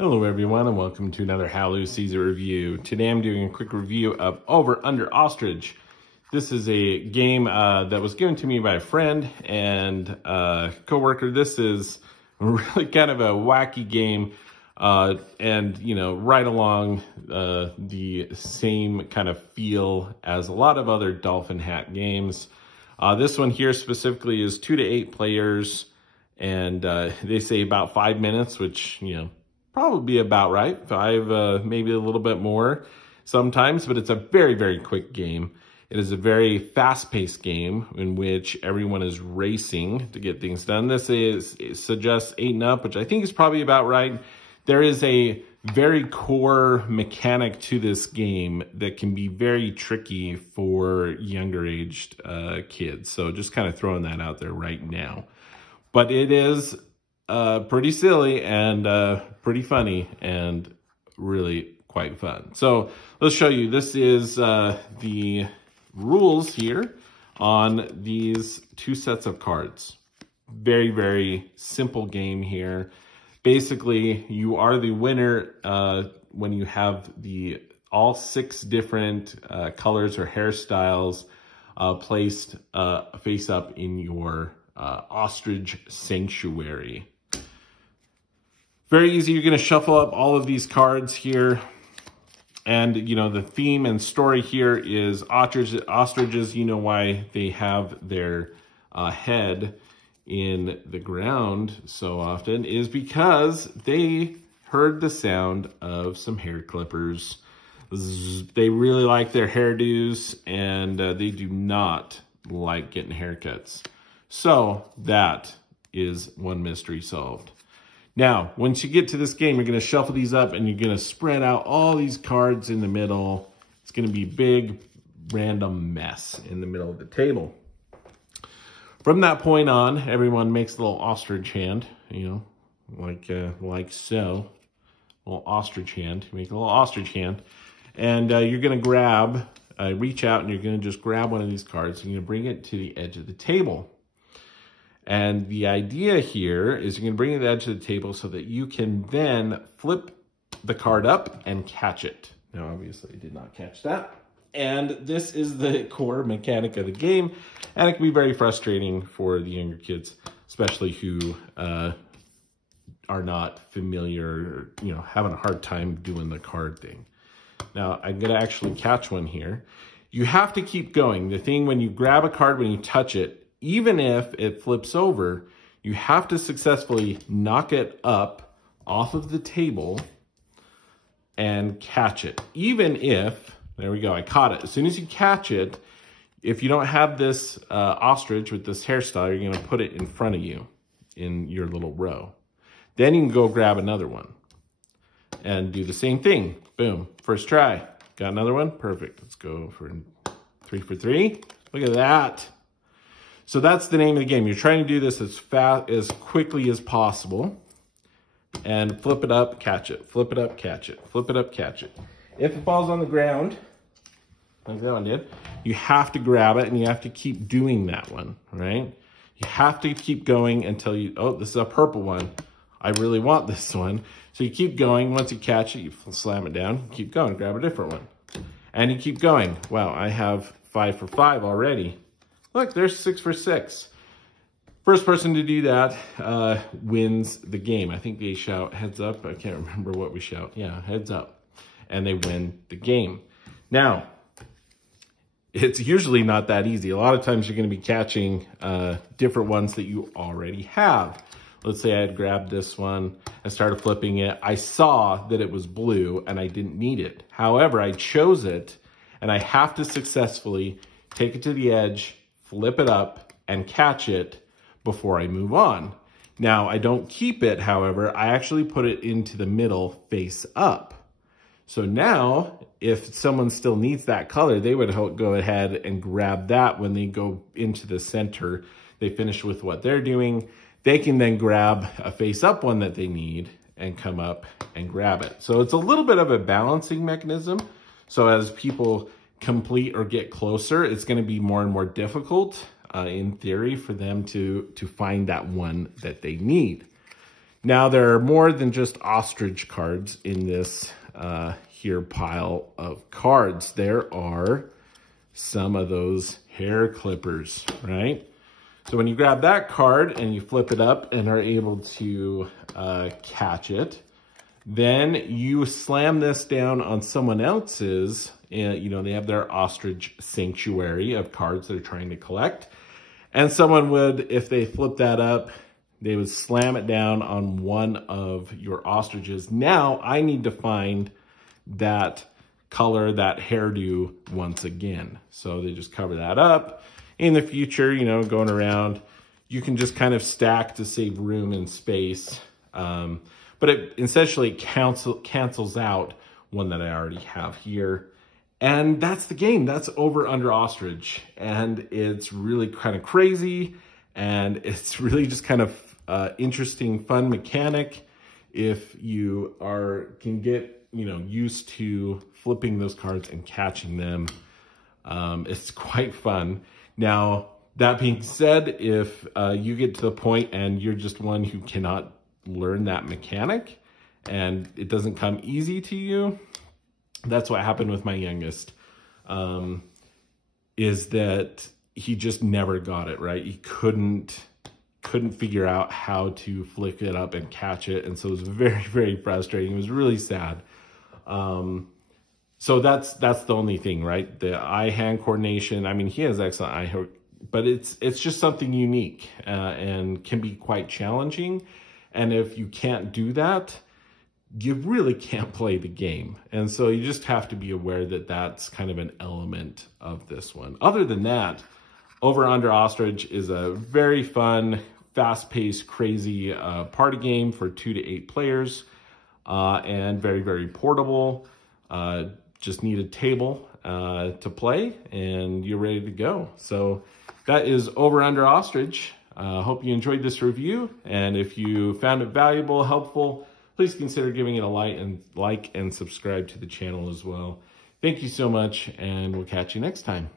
Hello everyone and welcome to another Hallelujah Caesar review. Today I'm doing a quick review of Over Under Ostrich. This is a game that was given to me by a friend and co-worker. This is really kind of a wacky game and right along the same kind of feel as a lot of other dolphin hat games. This one here specifically is 2 to 8 players and they say about 5 minutes, which probably about right. 5, maybe a little bit more sometimes, but it's a very, very quick game. It is a very fast-paced game in which everyone is racing to get things done. It suggests 8 and up, which I think is probably about right. There is a very core mechanic to this game that can be very tricky for younger aged kids. So just kind of throwing that out there right now. But it is pretty silly and pretty funny and really quite fun. So let's show you. This is the rules here on these 2 sets of cards. Very, very simple game here. Basically, you are the winner when you have all 6 different colors or hairstyles placed face up in your ostrich sanctuary. Very easy. You're going to shuffle up all of these cards here. And, the theme and story here is ostriches. You know why they have their head in the ground so often is because they heard the sound of some hair clippers. They really like their hairdos and they do not like getting haircuts. So that is one mystery solved. Now, once you get to this game, you're going to shuffle these up and you're going to spread out all these cards in the middle. It's going to be a big random mess in the middle of the table. From that point on, everyone makes a little ostrich hand, like so. A little ostrich hand. You make a little ostrich hand. And you're going to grab, reach out and you're going to just grab one of these cards and you're going to bring it to the edge of the table. And the idea here is you're going to bring it to the edge of the table so that you can then flip the card up and catch it. Now, obviously, I did not catch that. And this is the core mechanic of the game. And it can be very frustrating for the younger kids, especially who are not familiar, or, having a hard time doing the card thing. Now, I'm going to actually catch one here. You have to keep going. The thing when you grab a card, when you touch it, even if it flips over, you have to successfully knock it up off of the table and catch it. Even if, there we go, I caught it. As soon as you catch it, if you don't have this ostrich with this hairstyle, you're going to put it in front of you in your little row. Then you can go grab another one and do the same thing. Boom, first try. Got another one? Perfect. Let's go for 3 for 3. Look at that. So that's the name of the game. You're trying to do this as quickly as possible and flip it up, catch it, flip it up, catch it, flip it up, catch it. If it falls on the ground, like that one did, you have to grab it and you have to keep doing that one, right? You have to keep going until oh, this is a purple one. I really want this one. So you keep going. Once you catch it, you slam it down, keep going, grab a different one. And you keep going. Wow, I have 5 for 5 already. Look, there's 6 for 6. First person to do that wins the game. I think they shout heads up. I can't remember what we shout. Yeah, heads up. And they win the game. Now, it's usually not that easy. A lot of times you're going to be catching different ones that you already have. Let's say I had grabbed this one. I started flipping it. I saw that it was blue and I didn't need it. However, I chose it and I have to successfully take it to the edge, flip it up, and catch it before I move on. Now, I don't keep it, however, I actually put it into the middle face up. So now, if someone still needs that color, they would go ahead and grab that when they go into the center. They finish with what they're doing. They can then grab a face up one that they need and come up and grab it. So it's a little bit of a balancing mechanism. So as people complete or get closer, it's going to be more and more difficult in theory for them to find that one that they need. Now, there are more than just ostrich cards in this here pile of cards. There are some of those hair clippers, right? So when you grab that card and you flip it up and are able to catch it, then you slam this down on someone else's, you know, they have their ostrich sanctuary of cards they're trying to collect. And someone would, if they flip that up, they would slam it down on one of your ostriches. Now I need to find that color, that hairdo once again. So they just cover that up. In the future, you know, going around, you can just kind of stack to save room and space. But it essentially cancels out one that I already have here. And that's the game. That's Over Under Ostrich. And it's really kind of crazy. And it's really just kind of interesting, fun mechanic. If you can get, you know, used to flipping those cards and catching them, it's quite fun. Now, that being said, if you get to the point and you're just one who cannot learn that mechanic and it doesn't come easy to you, that's what happened with my youngest, is that he just never got it right. He couldn't figure out how to flick it up and catch it. And so it was very, very frustrating. It was really sad. So that's the only thing, right? The eye-hand coordination. I mean, he has excellent eye, but it's just something unique and can be quite challenging. And if you can't do that, you really can't play the game. And so you just have to be aware that that's kind of an element of this one. Other than that, Over Under Ostrich is a very fun, fast-paced, crazy party game for 2 to 8 players, and very, very portable. Just need a table to play, and you're ready to go. So that is Over Under Ostrich. Hope you enjoyed this review, and if you found it valuable, helpful, please consider giving it a like and subscribe to the channel as well. Thank you so much, and we'll catch you next time.